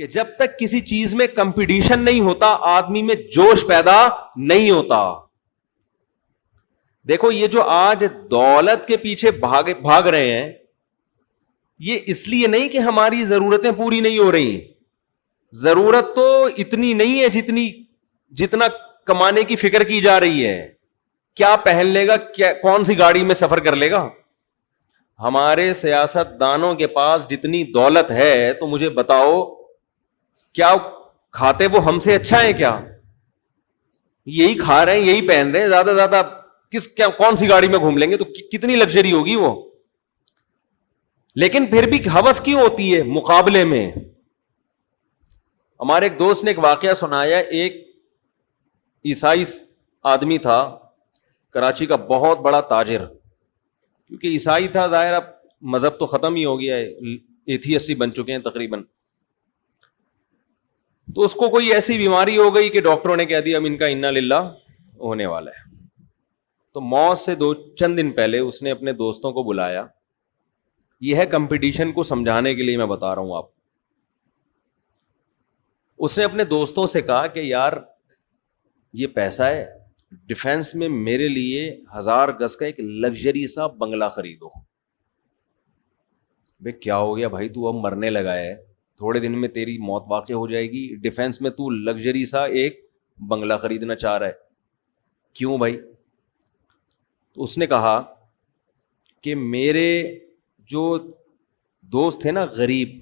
کہ جب تک کسی چیز میں کمپٹیشن نہیں ہوتا آدمی میں جوش پیدا نہیں ہوتا. دیکھو یہ جو آج دولت کے پیچھے بھاگ رہے ہیں, یہ اس لیے نہیں کہ ہماری ضرورتیں پوری نہیں ہو رہی. ضرورت تو اتنی نہیں ہے جتنا کمانے کی فکر کی جا رہی ہے. کیا پہن لے گا, کون سی گاڑی میں سفر کر لے گا. ہمارے سیاست دانوں کے پاس جتنی دولت ہے تو مجھے بتاؤ کیا کھاتے وہ ہم سے اچھا ہے کیا؟ یہی کھا رہے ہیں, یہی پہن رہے ہیں, زیادہ زیادہ کون سی گاڑی میں گھوم لیں گے تو کتنی لگژری ہوگی وہ. لیکن پھر بھی ہوس کیوں ہوتی ہے مقابلے میں. ہمارے ایک دوست نے ایک واقعہ سنایا, ایک عیسائی آدمی تھا کراچی کا, بہت بڑا تاجر, کیونکہ عیسائی تھا, ظاہر اب مذہب تو ختم ہی ہو گیا ہے, ایتھیسٹ ہی بن چکے ہیں تقریباً. تو اس کو کوئی ایسی بیماری ہو گئی کہ ڈاکٹروں نے کہہ دیا اب ان کا انا للہ ہونے والا ہے. تو موت سے چند دن پہلے اس نے اپنے دوستوں کو بلایا. یہ ہے کمپٹیشن کو سمجھانے کے لیے میں بتا رہا ہوں آپ. اس نے اپنے دوستوں سے کہا کہ یار یہ پیسہ ہے, ڈیفینس میں میرے لیے 1000 گز کا ایک لگژری سا بنگلہ خریدو. بھئی کیا ہو گیا بھائی, تو اب مرنے لگا ہے, تھوڑے دن میں تیری موت واقع ہو جائے گی, ڈیفینس میں تو لگژری سا ایک بنگلہ خریدنا چاہ رہا ہے, کیوں بھائی؟ تو اس نے کہا کہ میرے جو دوست تھے نا غریب,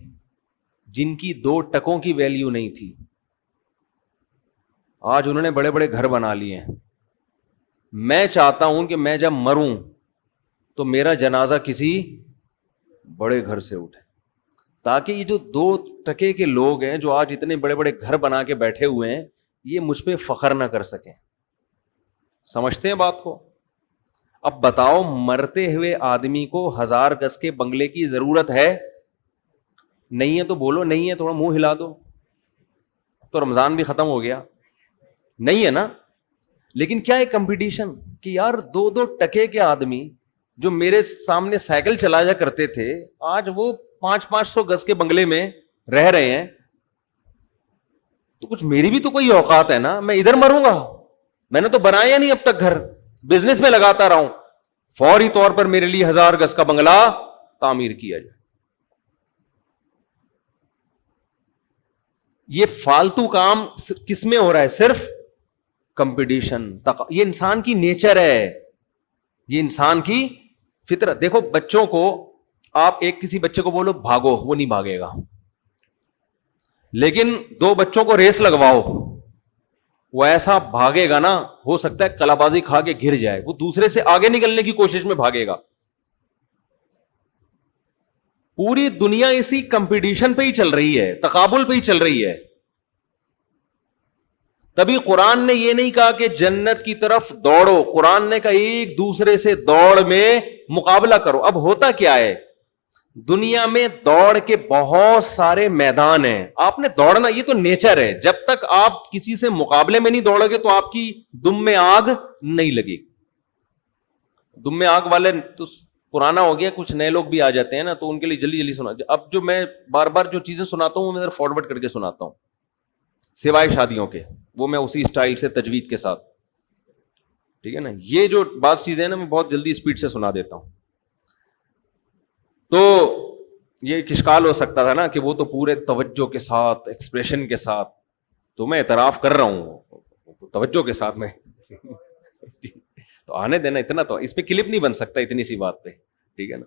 جن کی 2 ٹکوں کی ویلیو نہیں تھی, آج انہوں نے بڑے بڑے گھر بنا لیے ہیں. میں چاہتا ہوں کہ میں جب مروں تو میرا جنازہ کسی بڑے گھر سے اٹھے, تاکہ یہ جو 2 ٹکے کے لوگ ہیں جو آج اتنے بڑے بڑے گھر بنا کے بیٹھے ہوئے ہیں, یہ مجھ پہ فخر نہ کر سکیں. سمجھتے ہیں بات کو؟ اب بتاؤ مرتے ہوئے آدمی کو 1000 گز کے بنگلے کی ضرورت ہے؟ نہیں ہے تو بولو نہیں ہے, تھوڑا منہ ہلا دو. تو رمضان بھی ختم ہو گیا, نہیں ہے نا. لیکن کیا ہے کمپٹیشن کہ یار 2 ٹکے کے آدمی جو میرے سامنے سائیکل چلایا کرتے تھے, آج وہ 500 گز کے بنگلے میں رہ رہے ہیں. تو کچھ میری بھی تو کوئی اوقات ہے نا, میں ادھر مروں گا؟ میں نے تو بنایا نہیں اب تک گھر, بزنس میں لگاتا رہا ہوں, فوری طور پر میرے لیے 1000 گز کا بنگلہ تعمیر کیا جائے. یہ فالتو کام کس میں ہو رہا ہے؟ صرف کمپٹیشن. یہ انسان کی نیچر ہے, یہ انسان کی فطرت. دیکھو بچوں کو آپ کسی بچے کو بولو بھاگو, وہ نہیں بھاگے گا. لیکن 2 بچوں کو ریس لگواؤ, وہ ایسا بھاگے گا نا, ہو سکتا ہے کلا بازی کھا کے گر جائے, وہ دوسرے سے آگے نکلنے کی کوشش میں بھاگے گا. پوری دنیا اسی کمپٹیشن پہ ہی چل رہی ہے, تقابل پہ ہی چل رہی ہے. تبھی قرآن نے یہ نہیں کہا کہ جنت کی طرف دوڑو, قرآن نے کہا ایک دوسرے سے دوڑ میں مقابلہ کرو. اب ہوتا کیا ہے, دنیا میں دوڑ کے بہت سارے میدان ہیں, آپ نے دوڑنا, یہ تو نیچر ہے. جب تک آپ کسی سے مقابلے میں نہیں دوڑو گے تو آپ کی دم میں آگ نہیں لگے گی. دم میں آگ والے تو پرانا ہو گیا, کچھ نئے لوگ بھی آ جاتے ہیں نا, تو ان کے لیے جلدی جلدی سنا. اب جو میں بار بار جو چیزیں سناتا ہوں میں فارورڈ کر کے سناتا ہوں, سوائے شادیوں کے, وہ میں اسی اسٹائل سے تجوید کے ساتھ, ٹھیک ہے نا. یہ جو بعض چیزیں ہیں نا میں بہت جلدی اسپیڈ سے سنا دیتا ہوں. تو یہ اشکال ہو سکتا تھا نا کہ وہ تو پورے توجہ کے ساتھ ایکسپریشن کے ساتھ, تو میں اعتراف کر رہا ہوں توجہ کے ساتھ میں تو آنے دینا, اتنا تو اس پہ کلپ نہیں بن سکتا اتنی سی بات پہ, ٹھیک ہے نا.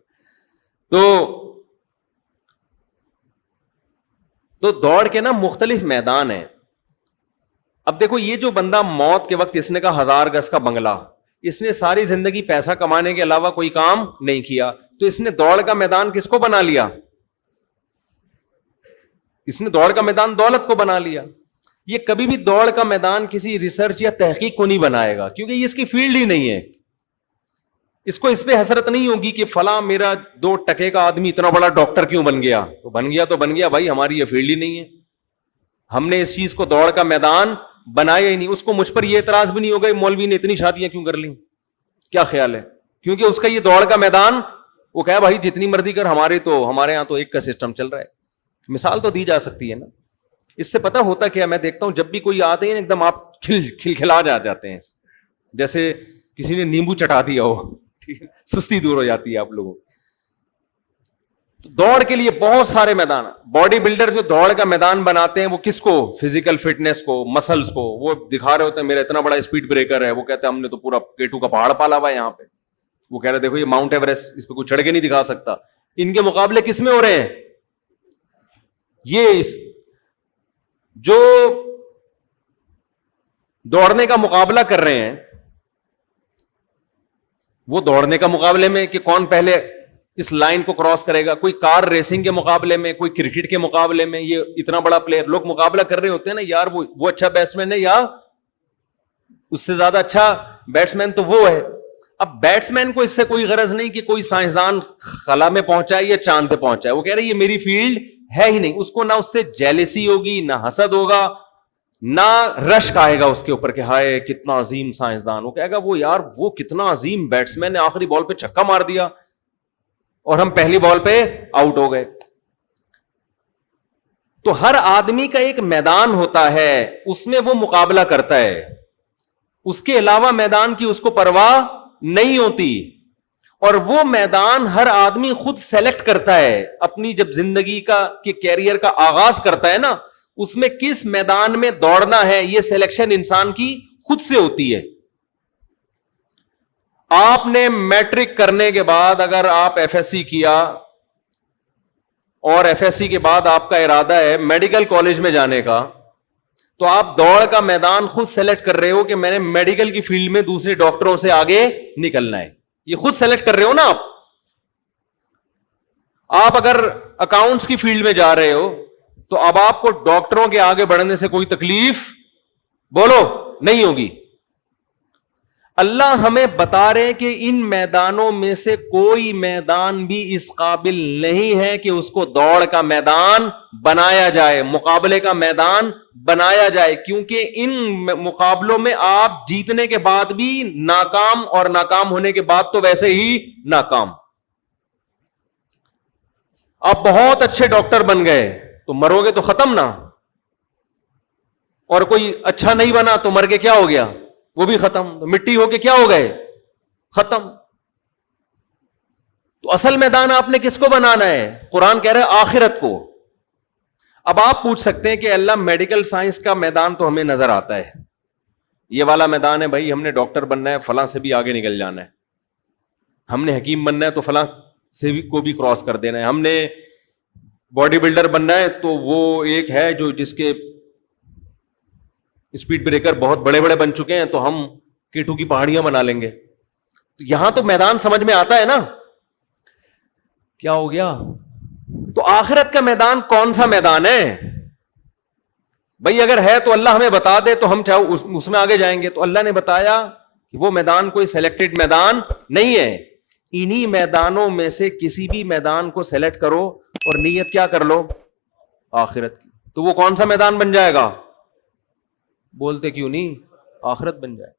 تو دوڑ کے نا مختلف میدان ہیں. اب دیکھو یہ جو بندہ موت کے وقت اس نے کہا 1000 گز کا بنگلہ, اس نے ساری زندگی پیسہ کمانے کے علاوہ کوئی کام نہیں کیا, تو اس نے دوڑ کا میدان کس کو بنا لیا؟ اس نے دوڑ کا میدان دولت کو بنا لیا. یہ کبھی بھی دوڑ کا میدان کسی ریسرچ یا تحقیق کو نہیں بنائے گا, کیونکہ یہ اس کی فیلڈ ہی نہیں ہے. اس کو اس پہ حسرت نہیں ہوگی کہ فلاں میرا 2 ٹکے کا آدمی اتنا بڑا ڈاکٹر کیوں بن گیا. تو بن گیا بھائی, ہماری یہ فیلڈ ہی نہیں ہے, ہم نے اس چیز کو دوڑ کا میدان بنایا ہی نہیں. اس کو مجھ پر یہ اعتراض بھی نہیں ہوگا مولوی نے اتنی شادیاں کیوں کر لیں, کیا خیال ہے, کیونکہ اس کا یہ دوڑ کا میدان, وہ کہا بھائی جتنی مرضی کر, ہمارے یہاں تو ایک کا سسٹم چل رہا ہے. مثال تو دی جا سکتی ہے نا. اس سے پتہ ہوتا کیا, میں دیکھتا ہوں جب بھی کوئی آتے ہیں ایک دم آپ کھلکھلا جاتے ہیں, جیسے کسی نے نیمبو چٹا دیا ہو, سستی دور ہو جاتی ہے آپ لوگوں. دوڑ کے لیے بہت سارے میدان, باڈی بلڈر جو دوڑ کا میدان بناتے ہیں وہ کس کو, فزیکل فٹنس کو, مسلز کو, وہ دکھا رہے ہوتے ہیں میرا اتنا بڑا اسپیڈ بریکر ہے, وہ کہتے ہیں ہم نے تو پورا K2 کا پہاڑ پالا ہوا ہے یہاں پہ, وہ کہہ رہے دیکھو یہ ماؤنٹ ایوریسٹ, اس پہ کوئی چڑھ کے نہیں دکھا سکتا. ان کے مقابلے کس میں ہو رہے ہیں, یہ جو دوڑنے کا مقابلہ کر رہے ہیں وہ دوڑنے کا مقابلے میں کہ کون پہلے اس لائن کو کراس کرے گا, کوئی کار ریسنگ کے مقابلے میں, کوئی کرکٹ کے مقابلے میں, یہ اتنا بڑا پلیئر لوگ مقابلہ کر رہے ہوتے ہیں نا, یار وہ اچھا بیٹسمین ہے یا اس سے زیادہ اچھا بیٹسمین تو وہ ہے. اب بیٹسمین کو اس سے کوئی غرض نہیں کہ کوئی سائنسدان خلا میں پہنچا ہے یا چاند پہ پہنچا ہے, وہ کہہ رہے یہ میری فیلڈ ہے ہی نہیں. اس کو نہ اس سے جیلسی ہوگی, نہ حسد ہوگا, نہ رشک آئے گا اس کے اوپر کہ ہائے کتنا عظیم سائنسدان. وہ کہے گا وہ یار وہ کتنا عظیم بیٹسمین نے آخری بال پہ چھکا مار دیا اور ہم پہلی بال پہ آؤٹ ہو گئے. تو ہر آدمی کا ایک میدان ہوتا ہے, اس میں وہ مقابلہ کرتا ہے, اس کے علاوہ میدان کی اس کو پرواہ نہیں ہوتی. اور وہ میدان ہر آدمی خود سیلیکٹ کرتا ہے اپنی, جب زندگی کا کہ کیریئر کا آغاز کرتا ہے نا, اس میں کس میدان میں دوڑنا ہے یہ سلیکشن انسان کی خود سے ہوتی ہے. آپ نے میٹرک کرنے کے بعد اگر آپ ایف ایس سی کیا اور ایف ایس سی کے بعد آپ کا ارادہ ہے میڈیکل کالج میں جانے کا, تو آپ دوڑ کا میدان خود سیلیکٹ کر رہے ہو کہ میں نے میڈیکل کی فیلڈ میں دوسرے ڈاکٹروں سے آگے نکلنا ہے, یہ خود سیلیکٹ کر رہے ہو نا آپ. آپ اگر اکاؤنٹس کی فیلڈ میں جا رہے ہو تو اب آپ کو ڈاکٹروں کے آگے بڑھنے سے کوئی تکلیف بولو نہیں ہوگی. اللہ ہمیں بتا رہے کہ ان میدانوں میں سے کوئی میدان بھی اس قابل نہیں ہے کہ اس کو دوڑ کا میدان بنایا جائے, مقابلے کا میدان بنایا جائے, کیونکہ ان مقابلوں میں آپ جیتنے کے بعد بھی ناکام اور ناکام ہونے کے بعد تو ویسے ہی ناکام. آپ بہت اچھے ڈاکٹر بن گئے تو مرو گے تو ختم نا, اور کوئی اچھا نہیں بنا تو مر کے کیا ہو گیا, وہ بھی ختم, مٹی ہو کے کیا ہو گئے, ختم. تو اصل میدان آپ نے کس کو بنانا ہے, قرآن کہہ رہا ہے آخرت کو. اب آپ پوچھ سکتے ہیں کہ اللہ میڈیکل سائنس کا میدان تو ہمیں نظر آتا ہے, یہ والا میدان ہے بھائی, ہم نے ڈاکٹر بننا ہے فلاں سے بھی آگے نکل جانا ہے, ہم نے حکیم بننا ہے تو فلاں سے بھی کو بھی کراس کر دینا ہے, ہم نے باڈی بلڈر بننا ہے تو وہ ایک ہے جو جس کے اسپیڈ بریکر بہت بڑے بڑے بن چکے ہیں تو ہم K2 کی پہاڑیاں بنا لیں گے. تو یہاں تو میدان سمجھ میں آتا ہے نا, کیا ہو گیا. تو آخرت کا میدان کون سا میدان ہے بھائی, اگر ہے تو اللہ ہمیں بتا دے تو ہم چاہو اس میں آگے جائیں گے. تو اللہ نے بتایا کہ وہ میدان کوئی سلیکٹڈ میدان نہیں ہے, انہی میدانوں میں سے کسی بھی میدان کو سلیکٹ کرو اور نیت کیا کر لو, آخرت کی. تو وہ کون سا میدان بن جائے گا, بولتے کیوں نہیں, آخرت بن جائے.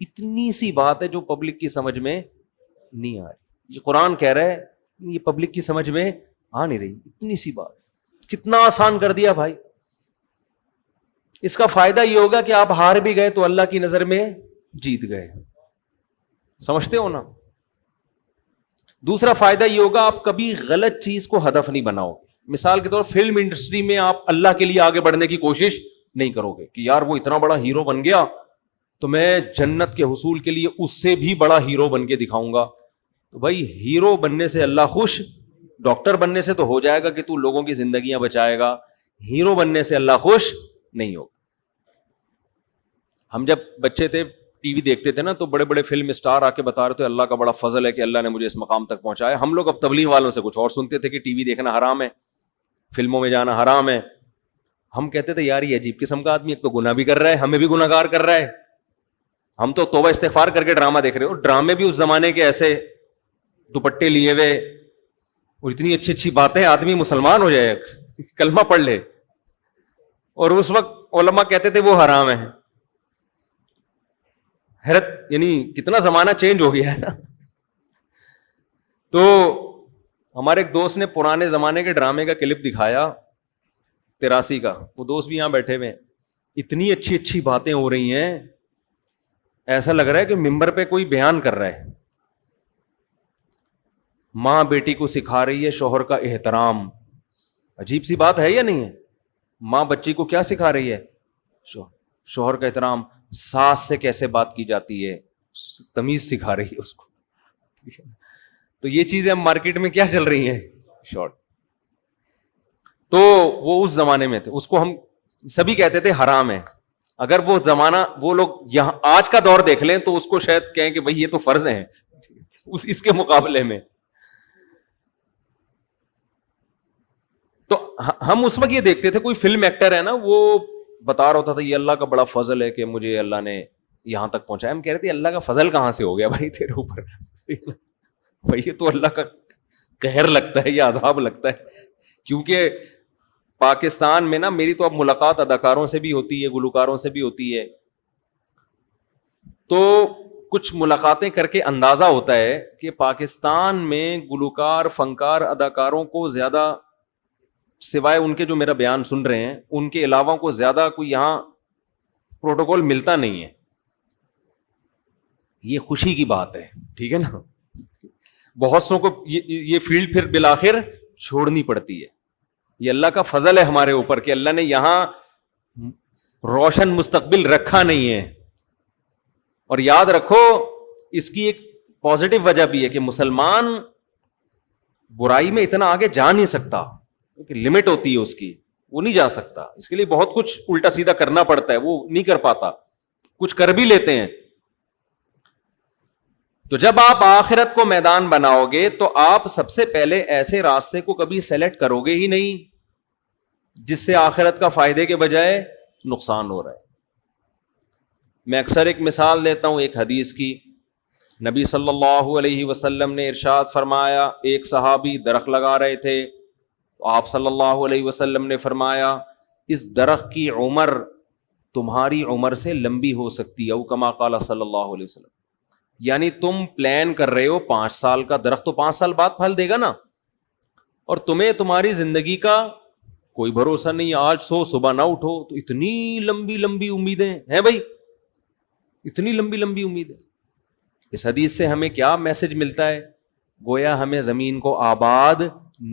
اتنی سی بات ہے جو پبلک کی سمجھ میں نہیں آ رہی. یہ قرآن کہہ رہا ہے یہ پبلک کی سمجھ میں آ نہیں رہی, اتنی سی بات کتنا آسان کر دیا بھائی. اس کا فائدہ یہ ہوگا کہ آپ ہار بھی گئے تو اللہ کی نظر میں جیت گئے, سمجھتے ہو نا. دوسرا فائدہ یہ ہوگا آپ کبھی غلط چیز کو ہدف نہیں بناؤ. مثال کے طور فلم انڈسٹری میں آپ اللہ کے لیے آگے بڑھنے کی کوشش نہیں کرو گے کہ یار وہ اتنا بڑا ہیرو بن گیا تو میں جنت کے حصول کے لیے اس سے بھی بڑا ہیرو بن کے دکھاؤں گا. تو بھائی ہیرو بننے سے اللہ خوش, ڈاکٹر بننے سے تو ہو جائے گا کہ تو لوگوں کی زندگیاں بچائے گا, ہیرو بننے سے اللہ خوش نہیں ہوگا. ہم جب بچے تھے ٹی وی دیکھتے تھے نا تو بڑے بڑے فلم اسٹار آ کے بتا رہے تھے اللہ کا بڑا فضل ہے کہ اللہ نے مجھے اس مقام تک پہنچایا. ہم لوگ اب تبلیغ والوں سے کچھ اور سنتے تھے کہ ٹی وی دیکھنا حرام ہے, فلموں میں جانا حرام ہے. ہم کہتے تھے یار یہ عجیب قسم کا آدمی, ایک تو گناہ بھی کر رہا ہے, ہمیں بھی گناہ گار کر رہا ہے, ہم تو توبہ استغفار کر کے ڈرامہ دیکھ رہے ہو. ڈرامے بھی اس زمانے کے ایسے دوپٹے لیے ہوئے اور اتنی اچھی اچھی باتیں, آدمی مسلمان ہو جائے, کلمہ پڑھ لے, اور اس وقت علماء کہتے تھے وہ حرام ہے. حیرت, یعنی کتنا زمانہ چینج ہو گیا ہے نا. تو ہمارے ایک دوست نے پرانے زمانے کے ڈرامے کا کلپ دکھایا, 83 کا، وہ دوست بھی یہاں بیٹھے ہوئے ہیں. اتنی اچھی اچھی باتیں ہو رہی ہیں، ایسا لگ رہا ہے کہ ممبر پہ کوئی بیان کر رہا ہے. ماں بیٹی کو سکھا رہی ہے شوہر کا احترام. عجیب سی بات ہے یا نہیں ہے؟ ماں بچی کو کیا سکھا رہی ہے؟ شوہر کا احترام. ساس سے کیسے بات کی جاتی ہے، تمیز سکھا رہی ہے اس کو. تو یہ چیزیں اب مارکیٹ میں کیا چل رہی ہیں؟ شارٹ. تو وہ اس زمانے میں تھے، اس کو ہم سبھی کہتے تھے حرام ہے. اگر وہ زمانہ وہ لوگ یہاں آج کا دور دیکھ لیں تو اس کو شاید کہیں کہ بھئی یہ تو فرض ہیں اس کے مقابلے میں. تو ہم اس وقت یہ دیکھتے تھے، کوئی فلم ایکٹر ہے نا، وہ بتا رہا ہوتا تھا یہ اللہ کا بڑا فضل ہے کہ مجھے اللہ نے یہاں تک پہنچایا. ہم کہہ رہے تھے اللہ کا فضل کہاں سے ہو گیا بھائی تیرے اوپر؟ بھائی یہ تو اللہ کا قہر لگتا ہے یا عذاب لگتا ہے. کیونکہ پاکستان میں نا، میری تو اب ملاقات اداکاروں سے بھی ہوتی ہے، گلوکاروں سے بھی ہوتی ہے، تو کچھ ملاقاتیں کر کے اندازہ ہوتا ہے کہ پاکستان میں گلوکار، فنکار، اداکاروں کو زیادہ، سوائے ان کے جو میرا بیان سن رہے ہیں ان کے علاوہ کو زیادہ کوئی یہاں پروٹوکول ملتا نہیں ہے. یہ خوشی کی بات ہے، ٹھیک ہے نا. بہت سو کو یہ فیلڈ پھر بالآخر چھوڑنی پڑتی ہے. یہ اللہ کا فضل ہے ہمارے اوپر کہ اللہ نے یہاں روشن مستقبل رکھا نہیں ہے. اور یاد رکھو اس کی ایک پازیٹو وجہ بھی ہے کہ مسلمان برائی میں اتنا آگے جا نہیں سکتا، کیونکہ لمٹ ہوتی ہے اس کی، وہ نہیں جا سکتا. اس کے لیے بہت کچھ الٹا سیدھا کرنا پڑتا ہے، وہ نہیں کر پاتا. کچھ کر بھی لیتے ہیں. تو جب آپ آخرت کو میدان بناؤ گے تو آپ سب سے پہلے ایسے راستے کو کبھی سیلیکٹ کرو گے ہی نہیں جس سے آخرت کا فائدے کے بجائے نقصان ہو رہا ہے. میں اکثر ایک مثال دیتا ہوں ایک حدیث کی. نبی صلی اللہ علیہ وسلم نے ارشاد فرمایا، ایک صحابی درخت لگا رہے تھے، آپ صلی اللہ علیہ وسلم نے فرمایا اس درخت کی عمر تمہاری عمر سے لمبی ہو سکتی ہے، او کما قال صلی اللہ علیہ وسلم. یعنی تم پلان کر رہے ہو 5 سال کا، درخت تو 5 سال بعد پھل دے گا نا، اور تمہیں تمہاری زندگی کا کوئی بھروسہ نہیں. آج سو صبح نہ اٹھو. تو اتنی لمبی لمبی امیدیں ہیں بھائی، اتنی لمبی لمبی امیدیں. اس حدیث سے ہمیں کیا میسج ملتا ہے؟ گویا ہمیں زمین کو آباد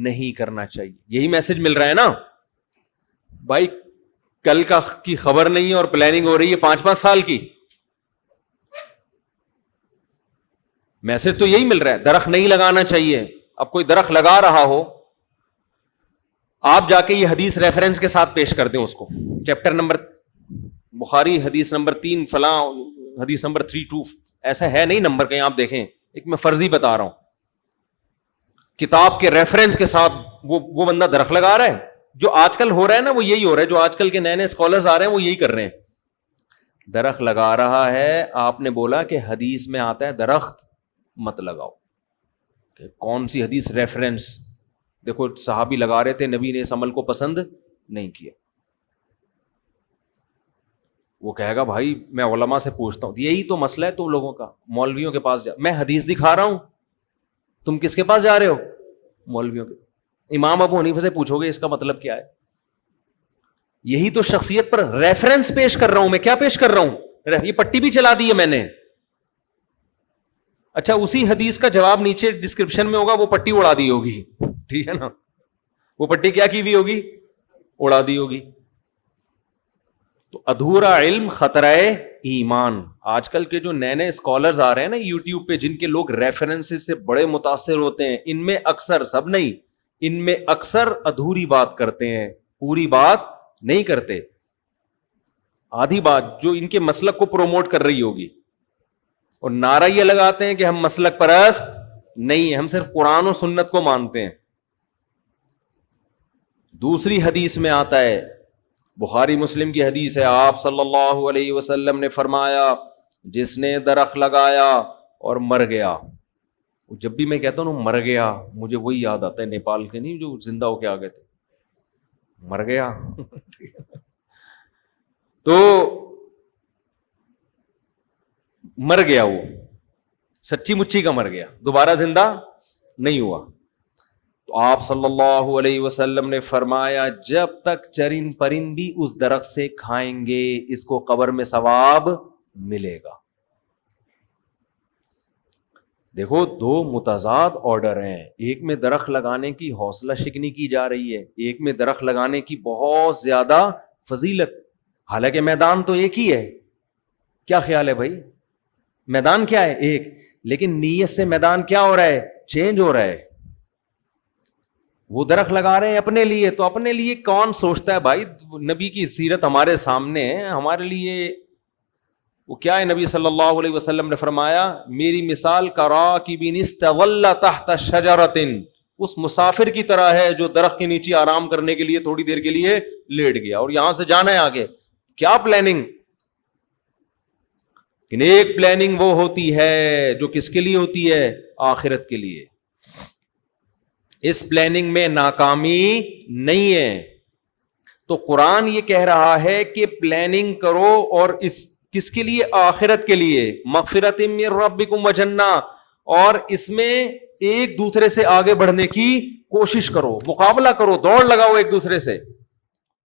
نہیں کرنا چاہیے. یہی میسج مل رہا ہے نا بھائی. کل کا کی خبر نہیں ہے اور پلاننگ ہو رہی ہے 5-5 سال کی. میسج تو یہی مل رہا ہے. درخت نہیں لگانا چاہیے. اب کوئی درخت لگا رہا ہو، آپ جا کے یہ حدیث ریفرنس کے ساتھ پیش کر دیں اس کو، چیپٹر نمبر بخاری حدیث نمبر 3 فلاں، حدیث نمبر 32، ایسا ہے نہیں نمبر کہیں آپ دیکھیں. ایک میں فرضی بتا رہا ہوں، کتاب کے ریفرنس کے ساتھ وہ بندہ درخت لگا رہا ہے. جو آج کل ہو رہا ہے نا وہ یہی ہو رہا ہے، جو آج کل کے نئے نئے اسکالرز آ رہے ہیں وہ یہی کر رہے ہیں. درخت لگا رہا ہے. آپ نے بولا کہ حدیث میں آتا ہے درخت مت لگاؤ. کہ کون سی حدیث ریفرنس؟ دیکھو صحابی لگا رہے تھے، نبی نے اس عمل کو پسند نہیں کیا. وہ کہے گا بھائی میں علماء سے پوچھتا ہوں. یہی تو مسئلہ ہے تم لوگوں کا. مولویوں کے پاس میں حدیث دکھا رہا ہوں، تم کس کے پاس جا رہے ہو؟ مولویوں کے. امام ابو حنیفہ سے پوچھو گے اس کا مطلب کیا ہے. یہی تو شخصیت پر ریفرنس پیش کر رہا ہوں. میں کیا پیش کر رہا ہوں؟ یہ پٹی بھی چلا دی ہے میں نے. اچھا اسی حدیث کا جواب نیچے ڈسکرپشن میں ہوگا، وہ پٹی اڑا دی ہوگی. ٹھیک ہے نا، وہ پٹی کیا کی ہوئی ہوگی؟ اڑا دی ہوگی. تو ادھورا علم خطرہ ایمان. آج کل کے جو نئے نئے اسکالرز آ رہے ہیں نا یوٹیوب پہ، جن کے لوگ ریفرنسز سے بڑے متاثر ہوتے ہیں، ان میں اکثر، سب نہیں، ان میں اکثر ادھوری بات کرتے ہیں، پوری بات نہیں کرتے. آدھی بات جو ان کے مسلک کو پروموٹ کر رہی ہوگی، اور نعرہ یہ لگاتے ہیں کہ ہم مسلک پرست نہیں ہیں، ہم صرف قرآن و سنت کو مانتے ہیں. دوسری حدیث میں آتا ہے، بخاری مسلم کی حدیث ہے، آپ صلی اللہ علیہ وسلم نے فرمایا جس نے درخت لگایا اور مر گیا. جب بھی میں کہتا ہوں مر گیا، مجھے وہی یاد آتا ہے نیپال کے، نہیں جو زندہ ہو کے آ گئے تھے، مر گیا. تو مر گیا، وہ سچی مچی کا مر گیا، دوبارہ زندہ نہیں ہوا. تو آپ صلی اللہ علیہ وسلم نے فرمایا جب تک چرند پرند بھی اس درخت سے کھائیں گے اس کو قبر میں ثواب ملے گا. دیکھو دو متضاد آرڈر ہیں, ایک میں درخت لگانے کی حوصلہ شکنی کی جا رہی ہے, ایک میں درخت لگانے کی بہت زیادہ فضیلت, حالانکہ میدان تو ایک ہی ہے. کیا خیال ہے بھائی؟ میدان کیا ہے؟ ایک, لیکن نیت سے میدان کیا ہو رہا ہے؟ چینج ہو رہا ہے. وہ درخت لگا رہے ہیں اپنے لیے, تو اپنے لیے کون سوچتا ہے بھائی؟ نبی کی سیرت ہمارے سامنے ہے, ہمارے لیے وہ کیا ہے؟ نبی صلی اللہ علیہ وسلم نے فرمایا میری مثال کراکب استظل تحت شجرۃ, اس مسافر کی طرح ہے جو درخت کے نیچے آرام کرنے کے لیے تھوڑی دیر کے لیے لیٹ گیا اور یہاں سے جانا ہے آگے. کیا پلاننگ؟ ایک پلاننگ وہ ہوتی ہے جو کس کے لیے ہوتی ہے؟ آخرت کے لیے. اس پلاننگ میں ناکامی نہیں ہے. تو قرآن یہ کہہ رہا ہے کہ پلاننگ کرو, اور اس کس کے لیے؟ آخرت کے لیے. مغفرۃ من ربکم وجنہ, اور اس میں ایک دوسرے سے آگے بڑھنے کی کوشش کرو, مقابلہ کرو, دوڑ لگاؤ ایک دوسرے سے.